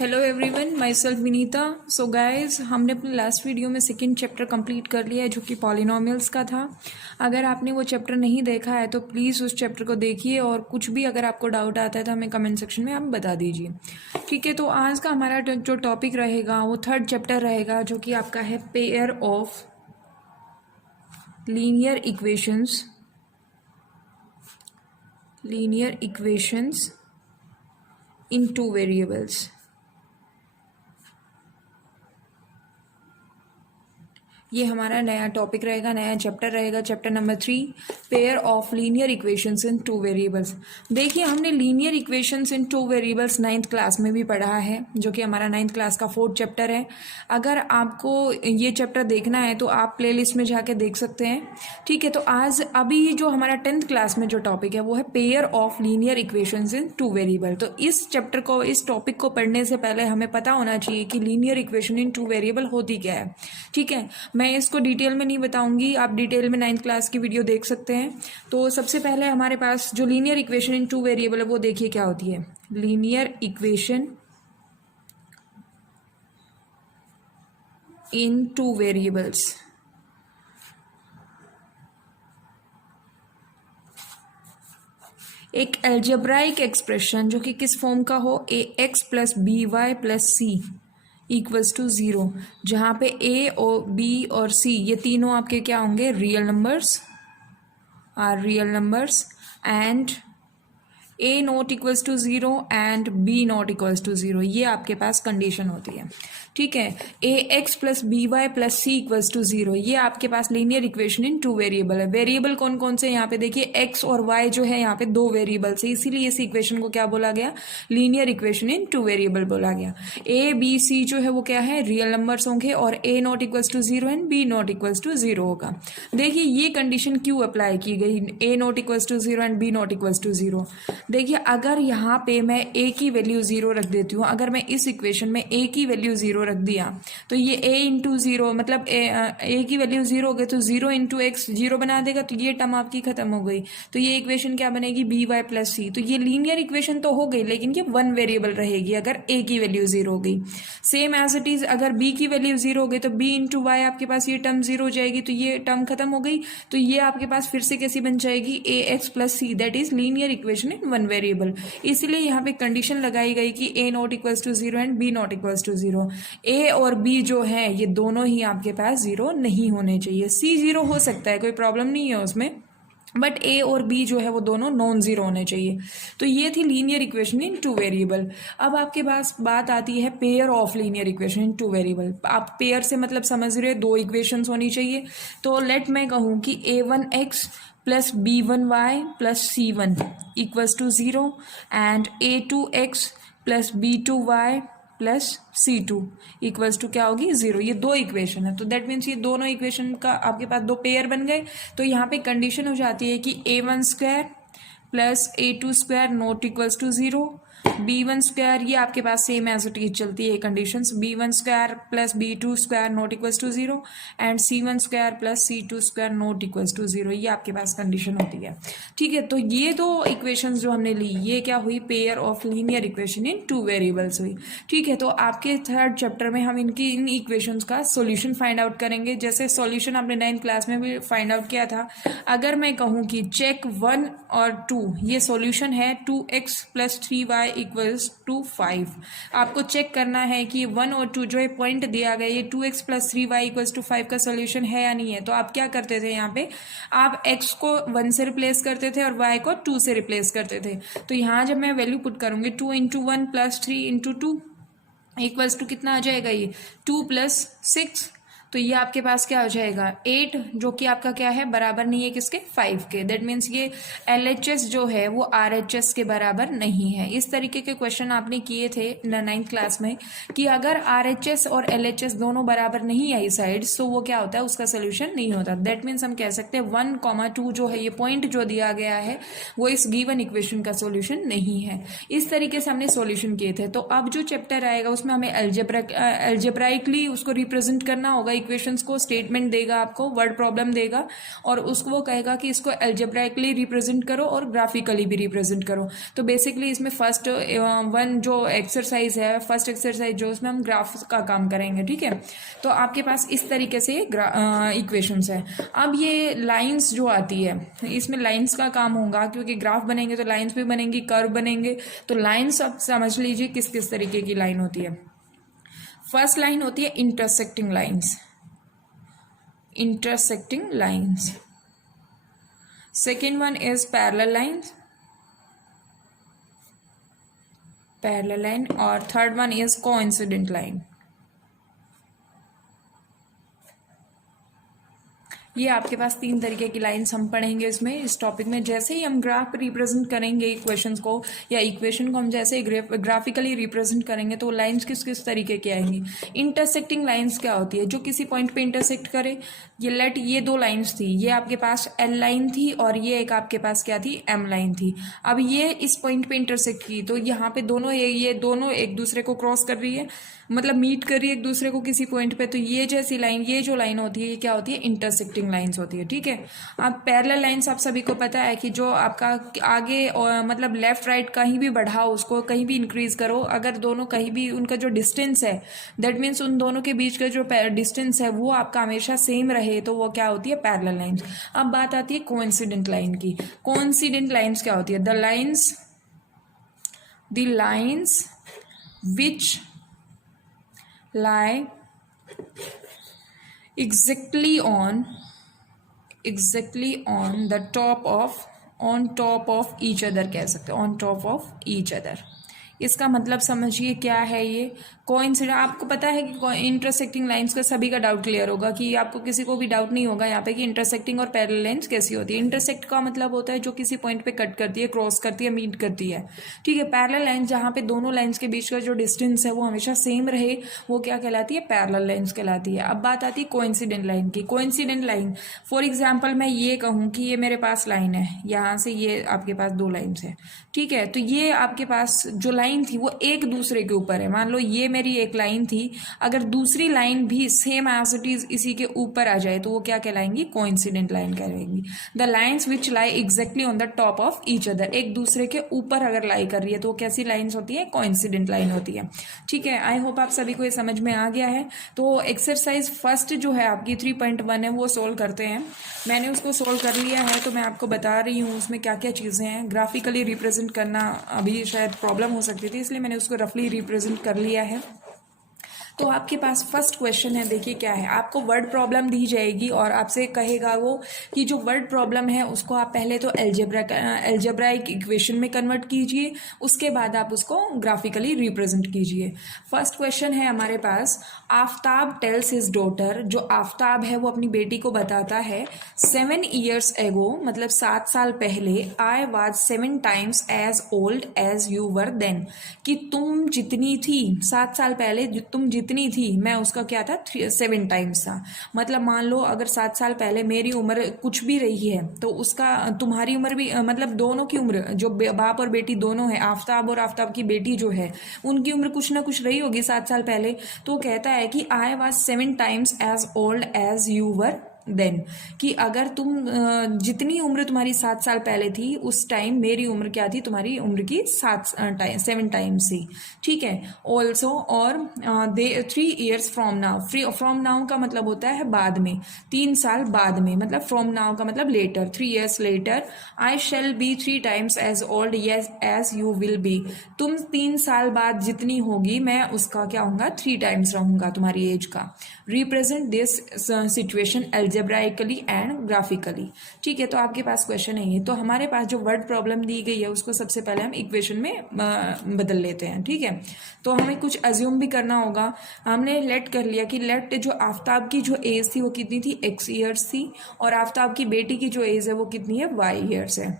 Hello everyone, my self Vinita. So guys, हमने अपने last video में सेकंड चैप्टर कंप्लीट कर लिया है जो कि पॉलिनोमियल्स का था। अगर आपने वो चैप्टर नहीं देखा है तो प्लीज़ उस चैप्टर को देखिए और कुछ भी अगर आपको डाउट आता है तो हमें कमेंट सेक्शन में आप बता दीजिए। ठीक है, तो आज का हमारा जो टॉपिक रहेगा वो थर्ड चैप्टर रहेगा जो कि आपका है pair of linear equations in two variables. ये हमारा नया टॉपिक रहेगा, नया चैप्टर रहेगा, chapter number 3, pair of linear equations in two variables. देखिए, हमने लीनियर इक्वेशंस इन टू वेरिएबल्स 9th क्लास में भी पढ़ा है जो कि हमारा 9th क्लास का 4th चैप्टर है। अगर आपको ये चैप्टर देखना है तो आप प्लेलिस्ट में जाके देख सकते हैं। ठीक है, तो आज अभी जो हमारा 10th क्लास में जो टॉपिक है वो है pair of linear equations in two variable. तो इस चैप्टर को, इस टॉपिक को पढ़ने से पहले हमें पता होना चाहिए कि linear equation in two variable होती क्या है। ठीक है, मैं इसको डिटेल में नहीं बताऊंगी, आप डिटेल में 9th क्लास की वीडियो देख सकते हैं। तो सबसे पहले हमारे पास जो linear equation in two variable है वो देखिए क्या होती है। Linear equation in two variables, एक एल्जेब्राइक एक्सप्रेशन जो कि किस फॉर्म का हो, A X plus B Y plus C equals to 0, जहाँ पे ए और बी और सी ये तीनों आपके क्या होंगे, real numbers, are real numbers, and A not equals to 0 and B not equals to 0, ये आपके पास कंडीशन होती है। ठीक है, A X plus B Y plus C equals to 0, ये आपके पास linear equation in two variable है। वेरिएबल कौन कौन से, यहाँ पे देखिए एक्स और वाई जो है यहाँ पे दो वेरिएबल्स है, इसीलिए इस इक्वेशन को क्या बोला गया, linear equation in two variable बोला गया। ए बी सी जो है वो क्या है, रियल नंबर्स होंगे और A not equals to 0 and B not equals to 0 होगा। देखिए ये कंडीशन क्यों अप्लाई की गई, A not equals to 0 and B not equals to 0। देखिए, अगर यहाँ पे मैं ए की वैल्यू 0 रख देती हूँ, अगर मैं इस इक्वेशन में ए की वैल्यू 0 रख दिया तो ये a इंटू 0 मतलब a की वैल्यू 0 हो गई तो 0 इंटू एक्स 0 बना देगा, तो ये टर्म आपकी खत्म हो गई। तो ये इक्वेशन क्या बनेगी, बी वाई प्लस सी। तो ये लीनियर इक्वेशन तो हो गई लेकिन ये वन वेरिएबल रहेगी अगर a की वैल्यू 0 हो गई। सेम एज इट इज, अगर b की वैल्यू 0 हो गई तो b इंटू वाई आपके पास ये टर्म 0 हो जाएगी, तो ये टर्म खत्म हो गई। तो ये आपके पास फिर से कैसी बन जाएगी, A X plus C, that is linear equation in one variable. इसलिए यहाँ पे कंडीशन लगाई गई कि a not equals to 0 and b not equals to 0। a और b जो है ये दोनों ही आपके पास 0 नहीं होने चाहिए। c 0 हो सकता है, कोई प्रॉब्लम नहीं है उसमें, बट a और b जो है वो दोनों नॉन जीरो होने चाहिए। तो ये थी linear equation in two variable. अब आपके पास बात आती है pair of linear equation in two variable. आप पेयर से मतलब समझ रहे हो, दो इक्वेशंस होनी चाहिए। तो लेट मैं कहूँ कि a1x plus b1y plus c1 equals to 0 and a2x plus b2y plus c2 equals to क्या होगी, 0। ये दो इक्वेशन है, तो दैट मीन्स ये दोनों इक्वेशन का आपके पास दो पेयर बन गए। तो यहाँ पे कंडीशन हो जाती है कि a1 square plus a2 square not equals to 0, b1 square ये आपके पास सेम एज इट इज चलती है condition, b1 square plus b2 square not equals to 0 and c1 square plus c2 square not equals to 0, ये आपके पास condition होती है। ठीक है, तो ये दो इक्वेशंस जो हमने ली ये क्या हुई, pair of linear equation in two variables हुई। ठीक है, तो आपके थर्ड चैप्टर में हम इन इक्वेशंस का सोल्यूशन फाइंड आउट करेंगे। जैसे सोल्यूशन आपने 9th क्लास में भी फाइंड आउट किया था। अगर मैं कहूँ कि चेक 1 और 2 ये सोल्यूशन है, 2x plus 3y equals to 5, आपको चेक करना है कि 1 और 2 जो है पॉइंट दिया गया ये 2x plus 3y equals to 5 का सोल्यूशन है या नहीं है। तो आप क्या करते थे, यहाँ पे आप x को 1 से रिप्लेस करते थे और y को 2 से रिप्लेस करते थे। तो यहाँ जब मैं वैल्यू पुट करूंगी 2 into 1 plus 3 into 2 equals to कितना आ जाएगा, ये 2 प्लस 6, तो ये आपके पास क्या हो जाएगा 8, जो कि आपका क्या है, बराबर नहीं है किसके, 5 के। दैट मीन्स ये LHS जो है वो RHS के बराबर नहीं है। इस तरीके के क्वेश्चन आपने किए थे 9th क्लास में कि अगर RHS और LHS दोनों बराबर नहीं आई साइड्स तो वो क्या होता है, उसका सोल्यूशन नहीं होता। दैट मीन्स हम कह सकते हैं 1,2 जो है ये पॉइंट जो दिया गया है वो इस गिवन इक्वेशन का सोल्यूशन नहीं है। इस तरीके से हमने सोल्यूशन किए थे। तो अब जो चैप्टर आएगा उसमें हमें एल्जेब्राइकली उसको रिप्रेजेंट करना होगा इक्वेशंस को स्टेटमेंट देगा, आपको वर्ड प्रॉब्लम देगा और उसको वो कहेगा कि इसको एल्जेब्राइकली रिप्रेजेंट करो और ग्राफिकली भी रिप्रेजेंट करो। तो बेसिकली इसमें फर्स्ट वन जो एक्सरसाइज है, फर्स्ट एक्सरसाइज जो उसमें हम ग्राफ का काम करेंगे, ठीक है। तो आपके पास इस तरीके से इक्वेशंस है। अब ये लाइंस जो आती है, इसमें लाइंस का काम होगा, क्योंकि ग्राफ बनेंगे तो लाइंस भी बनेंगी, कर्व बनेंगे। तो लाइंस आप समझ लीजिए किस किस तरीके की लाइन होती है। फर्स्ट लाइन होती है intersecting lines, intersecting lines. Second one is parallel lines, parallel line. और third one is coincident line. ये आपके पास 3 तरीके की लाइंस हम पढ़ेंगे इसमें, इस टॉपिक में। जैसे ही हम ग्राफ रिप्रेजेंट करेंगे इक्वेशंस को, या इक्वेशन को हम जैसे ग्राफिकली रिप्रेजेंट करेंगे, तो लाइंस किस किस तरीके की आएंगी। इंटरसेक्टिंग लाइंस क्या होती है, जो किसी पॉइंट पे इंटरसेक्ट करे। ये 2 लाइंस थी, ये आपके पास एल लाइन थी और ये एक आपके पास क्या थी, एम लाइन थी। अब ये इस पॉइंट पे इंटरसेक्ट की, तो यहाँ पे दोनों ये दोनों एक दूसरे को क्रॉस कर रही है, मतलब मीट कर रही है एक दूसरे को किसी पॉइंट पे। तो ये जैसी लाइन, ये जो लाइन होती है, ये क्या होती है, इंटरसेक्टिंग लाइंस होती है, ठीक है। अब पैरेलल लाइंस आप सभी को पता है कि जो आपका आगे मतलब लेफ्ट राइट कहीं भी बढ़ाओ, उसको कहीं भी इंक्रीज करो, अगर दोनों कहीं भी उनका जो डिस्टेंस है, दैट मीन्स उन दोनों के बीच का जो डिस्टेंस है वो आपका हमेशा सेम रहे, तो वो क्या होती है, पैरेलल लाइंस। अब बात आती है कोइंसिडेंट लाइन की। कोइंसिडेंट लाइंस क्या होती है, the lines which lie exactly on the top of each other, कह सकते हैं, on top of each other। इसका मतलब समझिए क्या है ये कोइंसिडेंट। आपको पता है कि इंटरसेक्टिंग लाइंस का सभी का डाउट क्लियर होगा, कि आपको किसी को भी डाउट नहीं होगा यहाँ पे कि इंटरसेक्टिंग और पैरेलल लाइंस कैसी होती है। इंटरसेक्ट का मतलब होता है जो किसी पॉइंट पे कट करती है, क्रॉस करती है, मीट करती है, ठीक है। पैरेलल लाइन जहाँ पे दोनों लाइंस के बीच का जो डिस्टेंस है वो हमेशा सेम रहे, वो क्या कहलाती है, पैरेलल लाइंस कहलाती है। अब बात आती है कोइंसिडेंट लाइन की। कोइंसिडेंट लाइन, फॉर एग्जाम्पल मैं ये कहूँ कि ये मेरे पास लाइन है, यहाँ से ये आपके पास 2 लाइन्स है, ठीक है। तो ये आपके पास जो लाइन थी वो एक दूसरे के ऊपर है। मान लो ये मेरी एक लाइन थी, अगर दूसरी लाइन भी सेम एज इट इज इसी के ऊपर आ जाए तो वो क्या कहलाएंगी, कोइंसिडेंट लाइन कहलाएंगी। The lines which lie exactly on the top of each other, एक दूसरे के ऊपर अगर लाई कर रही है तो वो कैसी लाइंस होती है, कोइंसिडेंट लाइन होती है, ठीक है। आई होप आप सभी को ये समझ में आ गया है। तो एक्सरसाइज फर्स्ट जो है आपकी 3.1 है वो सोल्व करते हैं। मैंने उसको सोल्व कर लिया है, तो मैं आपको बता रही हूँ उसमें क्या क्या चीज़ें हैं। ग्राफिकली रिप्रेजेंट करना अभी शायद प्रॉब्लम हो सकती थी, इसलिए मैंने उसको रफली रिप्रेजेंट कर लिया है। तो आपके पास फर्स्ट क्वेश्चन है, देखिए क्या है। आपको वर्ड प्रॉब्लम दी जाएगी और आपसे कहेगा वो कि जो वर्ड प्रॉब्लम है उसको आप पहले तो एल्जेब्राइक इक्वेशन में कन्वर्ट कीजिए, उसके बाद आप उसको ग्राफिकली रिप्रेजेंट कीजिए। फर्स्ट क्वेश्चन है हमारे पास, आफ्ताब टेल्स हिज डॉटर, जो आफ्ताब है वो अपनी बेटी को बताता है, 7 years ago, मतलब 7 साल पहले, I was 7 times as old as you were then, कि तुम जितनी थी 7 साल पहले, तुम जितनी थी, मैं उसका क्या था, 7 times था। मतलब मान लो अगर 7 साल पहले मेरी उम्र कुछ भी रही है तो उसका तुम्हारी उम्र भी, मतलब दोनों की उम्र, जो बाप और बेटी दोनों है, आफ्ताब और आफ्ताब की बेटी जो है, उनकी उम्र कुछ ना कुछ रही होगी 7 साल पहले। तो कहता है कि I was 7 times as old as you were then, कि अगर तुम जितनी उम्र तुम्हारी 7 साल पहले थी उस टाइम मेरी उम्र क्या थी, तुम्हारी उम्र की 7 times थी, ठीक है। ऑल्सो, और 3 years from now, from now का मतलब होता है बाद में, 3 साल बाद में, मतलब फ्रॉम नाउ का मतलब later, 3 years later, I shall be 3 times as old as you will be, तुम 3 साल बाद जितनी होगी मैं उसका क्या होऊंगा, 3 times रहूंगा तुम्हारी एज का। Represent this situation algebraically and graphically, ठीक है। तो आपके पास क्वेश्चन है ये। तो हमारे पास जो वर्ड प्रॉब्लम दी गई है उसको सबसे पहले हम इक्वेशन में बदल लेते हैं, ठीक है। तो हमें कुछ अज्यूम भी करना होगा। हमने लेट कर लिया कि लेट जो आफ्ताब की जो एज थी वो कितनी थी, x years थी, और आफ्ताब की बेटी की जो एज है वो कितनी है, y years है,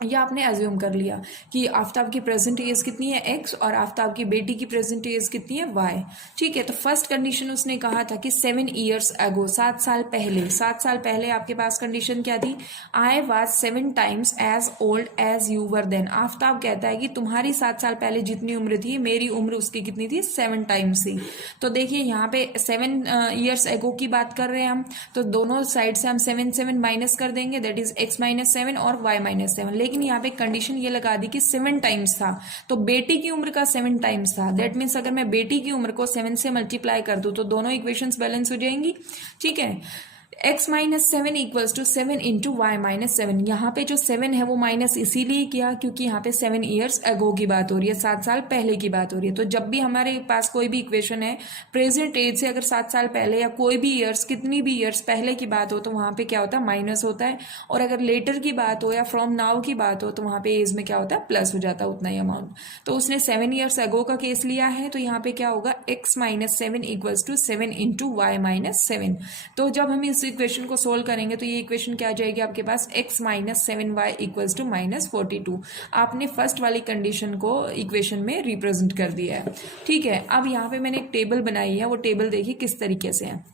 या आपने एज्यूम कर लिया कि आफ्ताब की प्रेजेंट एज कितनी है x और आफ्ताब की बेटी की प्रेजेंट एज कितनी है y। ठीक है, तो फर्स्ट कंडीशन उसने कहा था कि 7 years ago, 7 साल पहले, 7 साल पहले आपके पास कंडीशन क्या थी, I was 7 times as old as you were then। Aftab कहता है कि तुम्हारी 7 साल पहले जितनी उम्र थी मेरी उम्र उसकी कितनी थी, 7 टाइम्स थी। तो देखिए यहाँ पे 7 years ago की बात कर रहे हैं हम, तो दोनों साइड से हम 7 माइनस कर देंगे, दैट इज x -7 और y -7। लेकिन यहाँ पे कंडीशन ये लगा दी कि 7 टाइम्स था, तो बेटी की उम्र का 7 टाइम्स था। दैट मीन्स अगर मैं बेटी की उम्र को 7 से मल्टीप्लाई कर दूं तो दोनों इक्वेशंस बैलेंस हो जाएंगी। ठीक है, x -7 equals to 7 into y -7। यहाँ पे जो 7 है वो माइनस इसीलिए किया क्योंकि यहाँ पे 7 years ago की बात हो रही है, 7 साल पहले की बात हो रही है। तो जब भी हमारे पास कोई भी इक्वेशन है प्रेजेंट एज से अगर 7 साल पहले या कोई भी ईयर्स, कितनी भी ईयर्स पहले की बात हो तो वहाँ पे क्या होता है, माइनस होता है। और अगर लेटर की बात हो या फ्रॉम नाउ की बात हो तो वहाँ पे एज में क्या होता है, प्लस हो जाता है उतना ही अमाउंट। तो उसने 7 years ago का केस लिया है, तो यहाँ पे क्या होगा, x -7 equals to 7 into y -7। तो जब हम इस इक्वेशन को सोल्व करेंगे तो ये इक्वेशन क्या आ जाएगी आपके पास, x -7y इक्वल्स टू -42। आपने फर्स्ट वाली कंडीशन को इक्वेशन में रिप्रेजेंट कर दिया है। ठीक है, अब यहाँ पे मैंने एक टेबल बनाई है, वो टेबल देखिए किस तरीके से है।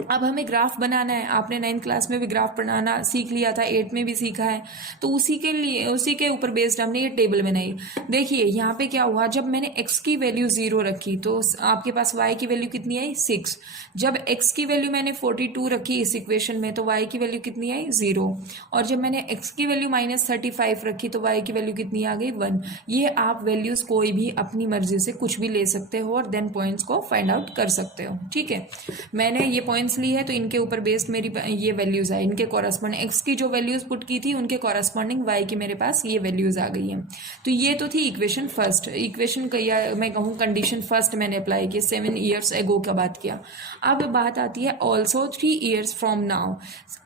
अब हमें ग्राफ बनाना है, आपने 9th क्लास में भी ग्राफ बनाना सीख लिया था, 8th में भी सीखा है, तो उसी के लिए, उसी के ऊपर बेस्ड हमने ये टेबल बनाई। देखिए यहाँ पे क्या हुआ, जब मैंने x की वैल्यू 0 रखी तो आपके पास y की वैल्यू कितनी आई, 6। जब x की वैल्यू मैंने 42 रखी इस इक्वेशन में तो y की वैल्यू कितनी आई, 0। और जब मैंने x की वैल्यू -35 रखी तो y की वैल्यू कितनी आ गई, 1। ये आप वैल्यूज कोई भी अपनी मर्जी से कुछ भी ले सकते हो और देन पॉइंट्स को फाइंड आउट कर सकते हो। ठीक है, मैंने ये पॉइंट्स ली है तो इनके ऊपर बेस्ड मेरी ये वैल्यूज है, इनके कॉरस्पॉन्डिंग x की जो वैल्यूज पुट की थी उनके कॉरस्पॉन्डिंग y की मेरे पास ये वैल्यूज आ गई हैं। तो ये तो थी इक्वेशन फर्स्ट, इक्वेशन या मैं कहूँ कंडीशन फर्स्ट मैंने अप्लाई की, 7 years ago का बात किया। अब बात आती है ऑल्सो 3 years फ्रॉम नाउ,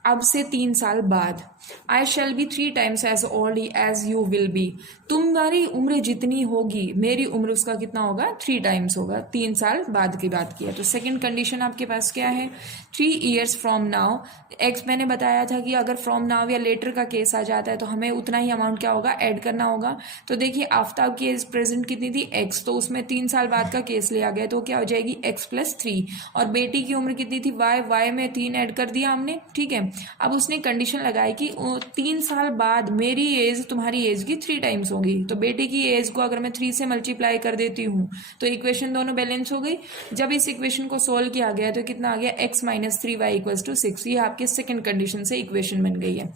अब से 3 साल बाद, I shall be 3 times as old as you will be। तुम्हारी उम्र जितनी होगी मेरी उम्र उसका कितना होगा, 3 टाइम्स होगा। 3 साल बाद की बात की है। तो सेकंड कंडीशन आपके पास क्या है, 3 years फ्रॉम नाउ। एक्स मैंने बताया था कि अगर फ्रॉम नाउ या लेटर का केस आ जाता है तो हमें उतना ही अमाउंट क्या होगा, ऐड करना होगा। तो देखिए आफ्ताब की एज प्रेजेंट कितनी थी, x, तो उसमें 3 साल बाद का केस लिया गया तो क्या हो जाएगी, x + 3। और बेटी की उम्र कितनी थी, y में 3 ऐड कर दिया हमने। ठीक है, अब उसने कंडीशन लगाई कि 3 साल बाद मेरी एज तुम्हारी एज की 3 टाइम्स होगी। तो बेटे की एज को अगर मैं 3 से मल्टीप्लाई कर देती हूँ तो इक्वेशन दोनों बैलेंस हो गई। जब इस इक्वेशन को सोल्व किया गया तो कितना आ गया, x -3y = 6। ये आपके सेकंड कंडीशन से इक्वेशन बन गई है।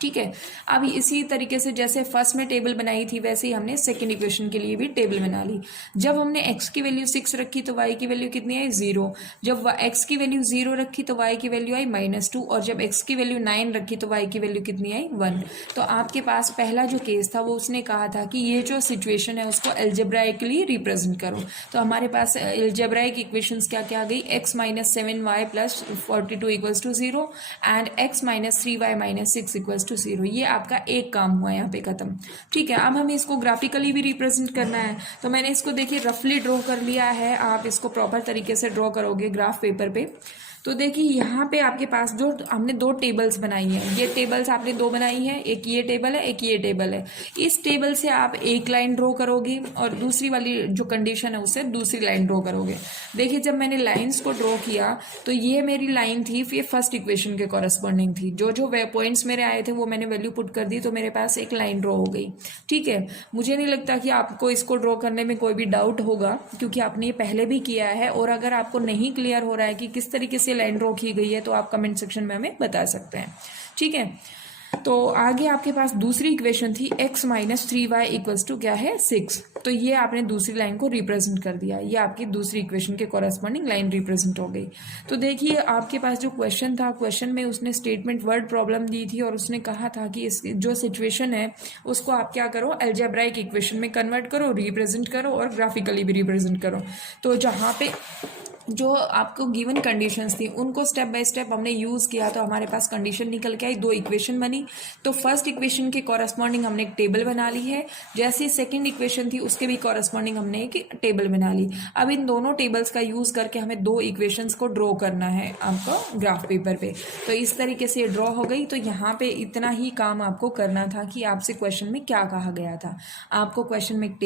ठीक है, अब इसी तरीके से जैसे फर्स्ट में टेबल बनाई थी वैसे ही हमने सेकंड इक्वेशन के लिए भी टेबल बना ली। जब हमने x की वैल्यू 6 रखी तो y की वैल्यू कितनी आई, 0। जब x की वैल्यू 0 रखी तो y की वैल्यू आई -2। और जब x की वैल्यू 9 रखी तो y की वैल्यू कितनी आई, 1। तो आपके पास पहला जो केस था वो उसने कहा था कि ये जो सिचुएशन है उसको एल्जेब्राइकली रिप्रेजेंट करो। तो हमारे पास एल्जेब्राइक इक्वेशंस क्या क्या आ गई, x -7y + 42 = 0 and x -3y - 6 = 0। ये आपका एक काम हुआ यहाँ पे खत्म। ठीक है, अब हमें इसको ग्राफिकली भी रिप्रेजेंट करना है तो मैंने इसको देखिए रफली ड्रॉ कर लिया है। आप इसको प्रॉपर तरीके से ड्रॉ करोगे ग्राफ पेपर पे तो देखिए यहाँ पे आपके पास जो हमने 2 टेबल्स बनाई हैं, ये टेबल्स आपने 2 बनाई है, एक ये टेबल है एक ये टेबल है। इस टेबल से आप एक लाइन ड्रॉ करोगे और दूसरी वाली जो कंडीशन है उससे दूसरी लाइन ड्रॉ करोगे। देखिए जब मैंने लाइंस को ड्रॉ किया तो ये मेरी लाइन थी, ये फर्स्ट इक्वेशन के कॉरस्पॉन्डिंग थी। जो जो पॉइंट्स मेरे आए थे वो मैंने वैल्यू पुट कर दी तो मेरे पास एक लाइन ड्रॉ हो गई। ठीक है, मुझे नहीं लगता कि आपको इसको ड्रॉ करने में कोई भी डाउट होगा क्योंकि आपने ये पहले भी किया है। और अगर आपको नहीं क्लियर हो रहा है कि किस तरीके से लाइन ड्रॉ की गई है तो आप कमेंट सेक्शन में हमें बता सकते हैं। ठीक है, तो आगे आपके पास दूसरी इक्वेशन थी x -3y = क्या है, 6। तो ये आपने दूसरी लाइन को रिप्रेजेंट कर दिया, ये आपकी दूसरी इक्वेशन के कॉरस्पॉन्डिंग लाइन रिप्रेजेंट हो गई। तो देखिए आपके पास जो क्वेश्चन था, क्वेश्चन में उसने स्टेटमेंट वर्ड प्रॉब्लम दी थी और उसने कहा था कि इस जो सिचुएशन है उसको आप क्या करो, अलजेब्राइक इक्वेशन में कन्वर्ट करो, रिप्रेजेंट करो और ग्राफिकली भी रिप्रेजेंट करो। तो जहाँ पे जो आपको गिवन कंडीशंस थी उनको स्टेप बाय स्टेप हमने यूज़ किया तो हमारे पास कंडीशन निकल के आई, दो इक्वेशन बनी। तो फर्स्ट इक्वेशन के कॉरस्पॉन्डिंग हमने एक टेबल बना ली है, जैसी सेकंड इक्वेशन थी उसके भी कॉरस्पॉन्डिंग हमने एक टेबल बना ली। अब इन दोनों टेबल्स का यूज़ करके हमें दो इक्वेशंस को ड्रॉ करना है आपको ग्राफ पेपर पे। तो इस तरीके से ड्रॉ हो गई। तो यहाँ पे इतना ही काम आपको करना था कि आपसे क्वेश्चन में क्या कहा गया था। आपको क्वेश्चन में एक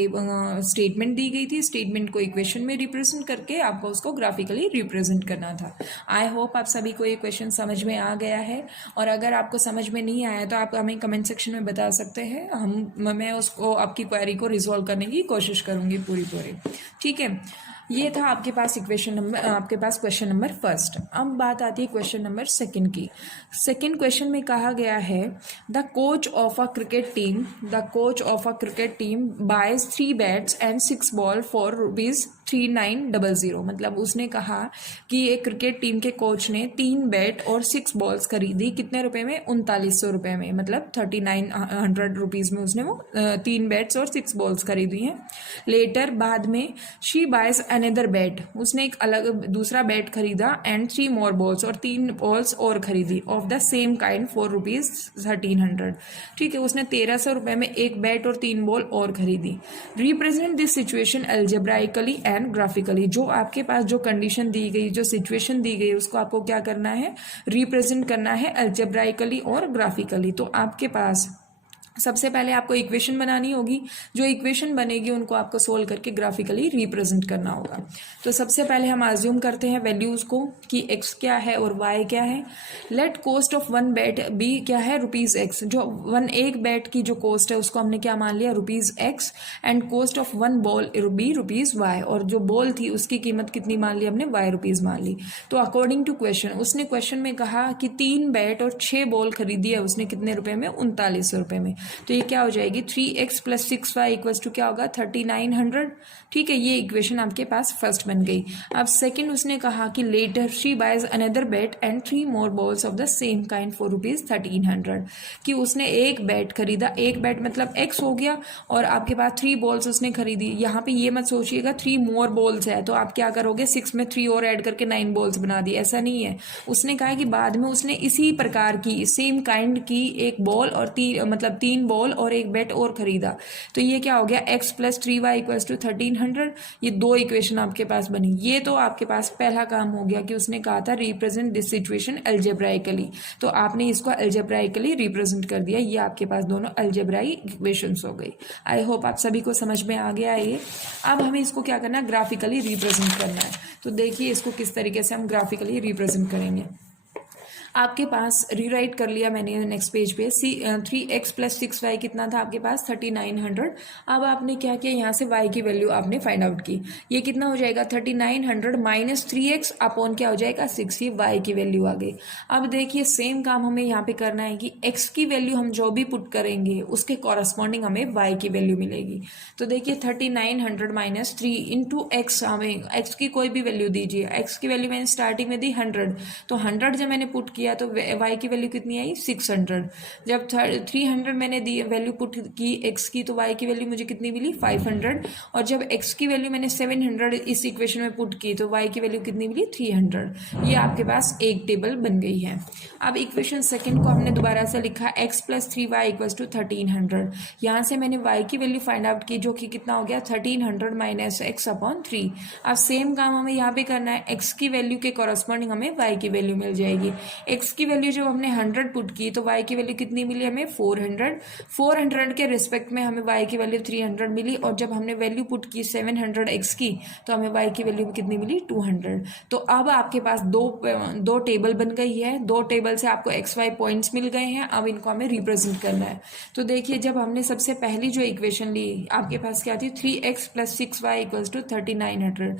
स्टेटमेंट दी गई थी, स्टेटमेंट को इक्वेशन में रिप्रेजेंट करके आपको उसको ग्राफिकली रिप्रेजेंट करना था। आई होप आप सभी को ये क्वेश्चन समझ में आ गया है, और अगर आपको समझ में नहीं आया तो आप हमें कमेंट सेक्शन में बता सकते हैं। मैं उसको आपकी क्वेरी को रिजॉल्व करने की कोशिश करूंगी पूरी। ठीक है, ये था आपके पास क्वेश्चन नंबर फर्स्ट। अब बात आती है क्वेश्चन नंबर सेकंड की। सेकंड क्वेश्चन में कहा गया है the coach of a cricket team boys 3 bats and 6 ball for ₹3900। मतलब उसने कहा कि एक क्रिकेट टीम के कोच ने 3 बैट और 6 बॉल्स खरीदी, कितने रुपए में? 3900 रुपये में, मतलब 3900 रुपीज़ में उसने वो 3 बैट्स और 6 बॉल्स खरीदी हैं। लेटर बाद में शी बायज अनदर बैट, उसने एक अलग दूसरा बैट खरीदा, एंड 3 मोर बॉल्स, और 3 बॉल्स और खरीदी, of the same kind for ₹1300। ठीक है, उसने 1300 रुपये में एक बैट और 3 बॉल और खरीदी। Represent this situation algebraically and graphically. जो आपके पास जो कंडीशन दी गई, जो सिचुएशन दी गई, उसको आपको क्या करना है? रिप्रेजेंट करना है अलजेब्राइकली और ग्राफिकली। तो आपके पास सबसे पहले आपको इक्वेशन बनानी होगी, जो इक्वेशन बनेगी उनको आपको सोल्व करके ग्राफिकली रिप्रेजेंट करना होगा। तो सबसे पहले हम अज्यूम करते हैं वैल्यूज को कि x क्या है और y क्या है। Let cost of 1 bat be क्या है? ₹x। जो एक बैट की जो कॉस्ट है उसको हमने क्या मान लिया? ₹x, and cost of 1 ball be ₹y, और जो बॉल थी उसकी कीमत कितनी मान ली हमने? ₹y मान ली। तो अकॉर्डिंग टू क्वेश्चन, उसने क्वेश्चन में कहा कि 3 बैट और 6 बॉल खरीदी है उसने, कितने रुपए में? 3900 रुपये में। तो ये क्या हो जाएगी? 3x + 6y इक्वल्स टू क्या होगा? 3900। ठीक है, ये इक्वेशन आपके पास फर्स्ट बन गई। अब सेकंड उसने कहा कि later she buys another bat and 3 more balls of the same kind for ₹1300। कि उसने एक बैट खरीदा, एक बैट मतलब x हो गया, और आपके पास 3 बॉल्स उसने खरीदी। यहाँ पे ये मत सोचिएगा 3 मोर बॉल्स है तो आप क्या करोगे? 6 में 3 और ऐड करके 9 बॉल्स बना दी, ऐसा नहीं है। उसने कहा कि बाद में उसने इसी प्रकार की सेम काइंड की एक बॉल और 3 बॉल और एक बैट और खरीदा। तो ये क्या हो गया? x + 3y equals to 1300। ये दो इक्वेशन आपके पास बनी। ये तो आपके पास पहला काम हो गया कि उसने कहा था रिप्रेजेंट दिस सिचुएशन अलजेब्राइकली, तो आपने इसको अलजेब्राइकली रिप्रेजेंट कर दिया। ये आपके पास दोनों अलजेब्राइक इक्वेशंस हो गई। आई होप आप सभी को समझ में आ गया है ये। अब हमें इसको क्या करना है? ग्राफिकली रिप्रेजेंट करना है। तो देखिए इसको किस तरीके से हम ग्राफिकली रिप्रेजेंट करेंगे। आपके पास रीराइट कर लिया मैंने नेक्स्ट पेज पे। 3x + 6y कितना था आपके पास? 3900। अब आपने क्या किया? यहाँ से y की वैल्यू आपने फाइंड आउट की। ये कितना हो जाएगा? 3900 - 3x अपॉन क्या हो जाएगा? 6। ये y की वैल्यू आ गई। अब देखिए सेम काम हमें यहाँ पे करना है कि x की वैल्यू हम जो भी पुट करेंगे उसके कॉरस्पॉन्डिंग हमें y की वैल्यू मिलेगी। तो देखिए 3900 - 3 इंटू x, हमें x की कोई भी वैल्यू दीजिए। x की वैल्यू मैंने स्टार्टिंग में दी 100, तो 100 जब मैंने पुट किया तो y की वैल्यू कितनी आई? 600। जब 300 मैंने दी वैल्यू पुट की x की, तो y की वैल्यू मुझे कितनी मिली? 500। और जब x की वैल्यू मैंने 700 इस इक्वेशन में पुट की तो y की वैल्यू कितनी मिली? 300। ये आपके पास एक टेबल बन गई है। अब इक्वेशन सेकंड को हमने दोबारा से लिखा x + 3y इक्वल्स टू 1300। यहाँ से मैंने y की वैल्यू फाइंड आउट की, जो कि कितना हो गया? 1300 - x अपॉन 3। अब सेम काम हमें यहाँ पे करना है। x की वैल्यू के कॉरस्पॉन्डिंग हमें y की वैल्यू मिल जाएगी। x की वैल्यू जब हमने 100 पुट की तो y की वैल्यू कितनी मिली हमें? 400 के रिस्पेक्ट में हमें y की वैल्यू 300 मिली। और जब हमने वैल्यू पुट की 700 x की तो हमें y की वैल्यू कितनी मिली? 200। तो अब आपके पास दो टेबल बन गई है। दो टेबल से आपको XY पॉइंट्स मिल गए हैं। अब इनको हमें रिप्रेजेंट करना है। तो देखिए जब हमने सबसे पहली जो इक्वेशन ली आपके पास क्या थी? 3x + 6y equals to 3900।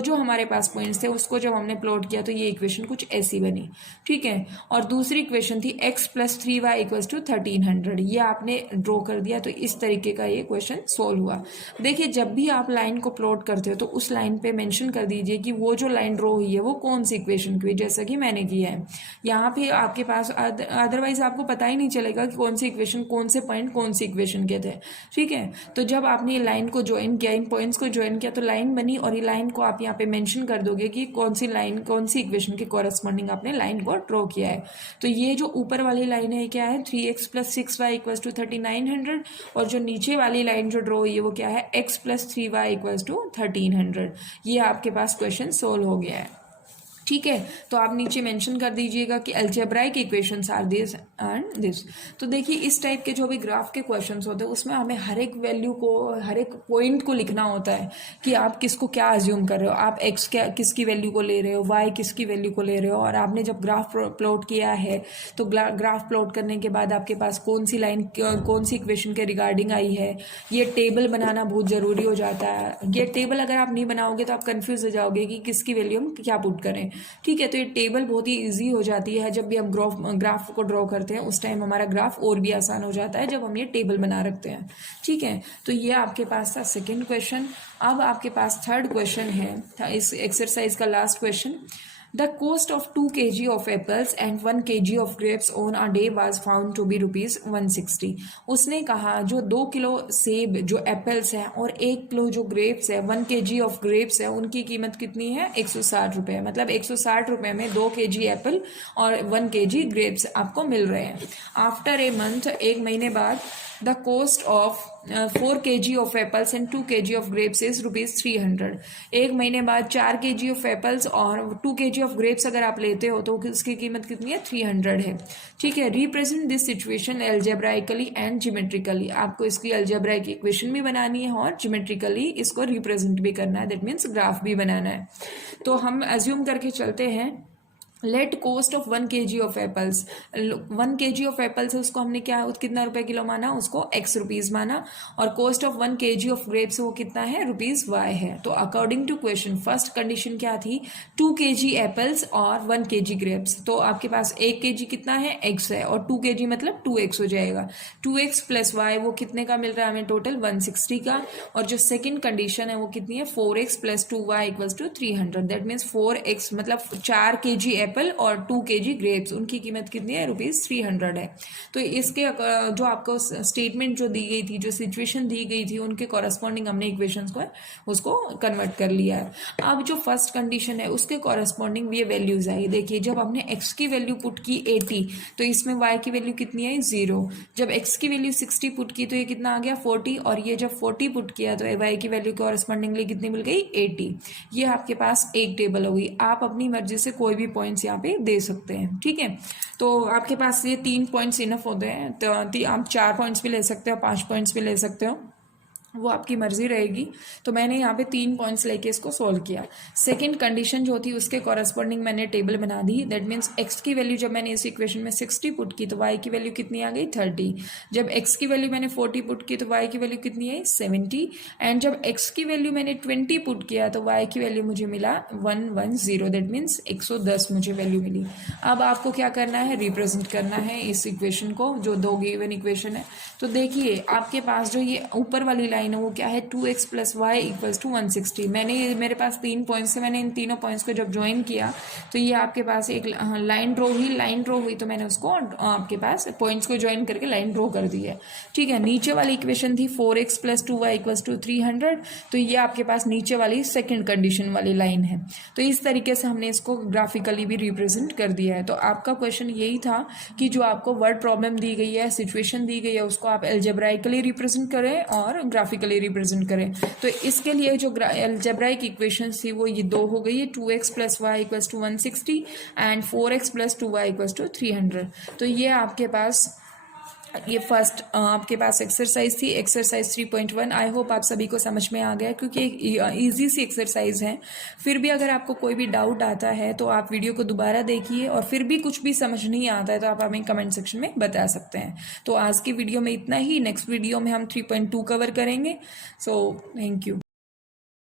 जो हमारे पास पॉइंट्स थे उसको जब हमने प्लॉट किया तो ये इक्वेशन कुछ ऐसी बनी। ठीक है, है। और दूसरी इक्वेशन थी x plus 3y equals to 1300, ये आपने ड्रॉ कर दिया। तो इस तरीके का ये क्वेश्चन सोल्व हुआ। देखिए जब भी आप लाइन को प्लॉट करते हो तो उस लाइन पे मेंशन कर दीजिए कि वो जो लाइन ड्रॉ हुई है वो कौन सी इक्वेशन की हुई, जैसा कि मैंने किया है यहाँ पे आपके पास। अदरवाइज आपको पता ही नहीं चलेगा कि कौन सी इक्वेशन, कौन से पॉइंट कौन सी इक्वेशन के थे, ठीक है। तो जब आपने ये लाइन को ज्वाइन किया, इन पॉइंट्स को ज्वाइन किया, तो लाइन बनी, और ये लाइन को आप यहाँ पे मेंशन कर दोगे कि कौन सी लाइन कौन सी इक्वेशन के कॉरेस्पॉन्डिंग आपने लाइन को ड्रॉ किया है। तो ये जो ऊपर वाली लाइन है क्या है, 3x plus 6y equals to 3900, और जो नीचे वाली लाइन जो ड्रॉ हुई है वो क्या है, x plus 3y equals to 1300। ये आपके पास क्वेश्चन सोल्व हो गया है, ठीक है। तो आप नीचे मेंशन कर दीजिएगा कि algebraic equations are this and this. तो देखिए इस टाइप के जो भी ग्राफ के क्वेश्चंस होते हैं उसमें हमें हर एक वैल्यू को, हर एक पॉइंट को लिखना होता है कि आप किसको क्या अज्यूम कर रहे हो, आप एक्स क्या किसकी वैल्यू को ले रहे हो, वाई किसकी वैल्यू को ले रहे हो। और आपने जब ग्राफ प्लॉट किया है तो ग्राफ प्लॉट करने के बाद आपके पास कौन सी लाइन कौन सी इक्वेशन के रिगार्डिंग आई है, ये टेबल बनाना बहुत ज़रूरी हो जाता है। ये टेबल अगर आप नहीं बनाओगे तो आप कन्फ्यूज हो जाओगे कि किसकी वैल्यू हम क्या पुट करें, ठीक है। तो ये टेबल बहुत ही इजी हो जाती है जब भी हम ग्राफ को ड्रॉ करते हैं, उस टाइम हमारा ग्राफ और भी आसान हो जाता है जब हम ये टेबल बना रखते हैं, ठीक है। तो ये आपके पास था सेकंड क्वेश्चन। अब आपके पास थर्ड क्वेश्चन है इस एक्सरसाइज का last question. The cost of 2 kg of apples and 1 kg of grapes on a day was found to be rupees 160। उसने कहा जो 2 किलो सेब जो एप्पल्स है और 1 किलो जो ग्रेप्स है, 1 kg ऑफ ग्रेप्स है, उनकी कीमत कितनी है, 160 रुपये। मतलब 160 रुपये में 2 kg एप्पल और 1 kg ग्रेप्स आपको मिल रहे हैं। आफ्टर ए मंथ, एक महीने बाद, the cost of 4 kg of apples and 2 kg of grapes is rupees 300। एक महीने बाद 4 kg ऑफ एप्पल्स और 2 kg ऑफ ग्रेप्स अगर आप लेते हो तो उसकी कीमत कितनी है, 300 है, ठीक है। Represent this situation algebraically and geometrically. आपको इसकी एल्जेब्राइक इक्वेशन भी बनानी है और ज्योमेट्रिकली इसको रिप्रेजेंट भी करना है, दैट मीन्स ग्राफ भी बनाना है। तो हम अज्यूम करके चलते हैं, late cost of 1 kg of apples, 1 kg of apples है उसको हमने क्या कितना रुपए किलो माना, उसको x रुपीज माना। और cost of 1 kg of grapes वो कितना है, रुपीज y है। तो according to question first condition क्या थी, 2 kg एप्पल्स और 1 kg ग्रेप्स। तो आपके पास 1 kg कितना है, x है, और 2 kg मतलब 2x हो जाएगा। 2x प्लस y वो कितने का मिल रहा है हमें, टोटल 160 का। और जो सेकेंड कंडीशन है वो कितनी है, 4x plus 2y equals to 300। That means 4x मतलब 4 kg एप्पल और 2 kg ग्रेप्स, उनकी कीमत कितनी है, रुपीज 300 है। तो इसके जो आपको स्टेटमेंट जो दी गई थी, जो सिचुएशन दी गई थी, उनके कॉरेस्पॉन्डिंग हमने इक्वेशंस को उसको कन्वर्ट कर लिया है। अब जो फर्स्ट कंडीशन है उसके कॉरेस्पॉन्डिंग ये वैल्यूज आई। देखिए जब हमने x की वैल्यू पुट की 80 तो इसमें y की वैल्यू कितनी आई, 0। जब x की वैल्यू 60 पुट की तो ये कितना आ गया, 40। और ये जब 40 पुट किया तो y की वैल्यू कॉरेस्पॉन्डिंगली कितनी मिल गई, 80। ये आपके पास एक टेबल होगी। आप अपनी मर्जी से कोई भी पॉइंट्स यहाँ पे दे सकते हैं, ठीक है। तो आपके पास ये 3 पॉइंट्स इनफ होते हैं। तो आप 4 पॉइंट्स भी ले सकते हो, 5 पॉइंट्स भी ले सकते हो, वो आपकी मर्जी रहेगी। तो मैंने यहाँ पे 3 पॉइंट्स लेके इसको सॉल्व किया। सेकंड कंडीशन जो थी उसके कॉरेस्पॉन्डिंग मैंने टेबल बना दी। दैट मीन्स x की वैल्यू जब मैंने इस इक्वेशन में 60 पुट की तो y की वैल्यू कितनी आ गई, 30। जब x की वैल्यू मैंने 40 पुट की तो y की वैल्यू कितनी आई, 70। एंड जब x की वैल्यू मैंने 20 पुट किया तो y की वैल्यू मुझे मिला 110। दैट मीन्स 110 मुझे वैल्यू मिली। अब आपको क्या करना है, रिप्रेजेंट करना है इस इक्वेशन को, जो 2 गिवन इक्वेशन है। तो देखिए आपके पास जो ये ऊपर वाली लाइन है वो क्या है, 2x plus y equals to 160। मेरे पास 3 पॉइंट्स है, मैंने इन तीनों पॉइंट्स को जब ज्वाइन किया तो ये आपके पास एक लाइन ड्रॉ हुई तो मैंने उसको आपके पास पॉइंट्स को ज्वाइन करके लाइन ड्रॉ कर दी है, ठीक है। नीचे वाली इक्वेशन थी 4x plus 2y equals to 300। तो ये आपके पास नीचे वाली सेकेंड कंडीशन वाली लाइन है। तो इस तरीके से हमने इसको ग्राफिकली भी रिप्रेजेंट कर दिया है। तो आपका क्वेश्चन यही था कि जो आपको वर्ड प्रॉब्लम दी गई है, सिचुएशन दी गई है, उसको आप एल्जेब्राइकली रिप्रेजेंट करें और ग्राफिकली रिप्रेजेंट करें। तो इसके लिए जो एल्जेब्राइक इक्वेशंस थी वो ये 2 हो गई है, 2x plus y equals to 160 and 4x plus 2y equals to 300। तो ये आपके पास ये फर्स्ट आपके पास एक्सरसाइज थी, एक्सरसाइज 3.1। आई होप आप सभी को समझ में आ गया क्योंकि इजी सी एक्सरसाइज है। फिर भी अगर आपको कोई भी डाउट आता है तो आप वीडियो को दोबारा देखिए, और फिर भी कुछ भी समझ नहीं आता है तो आप हमें कमेंट सेक्शन में बता सकते हैं। तो आज की वीडियो में इतना ही, नेक्स्ट वीडियो में हम 3.2 कवर करेंगे। So thank you.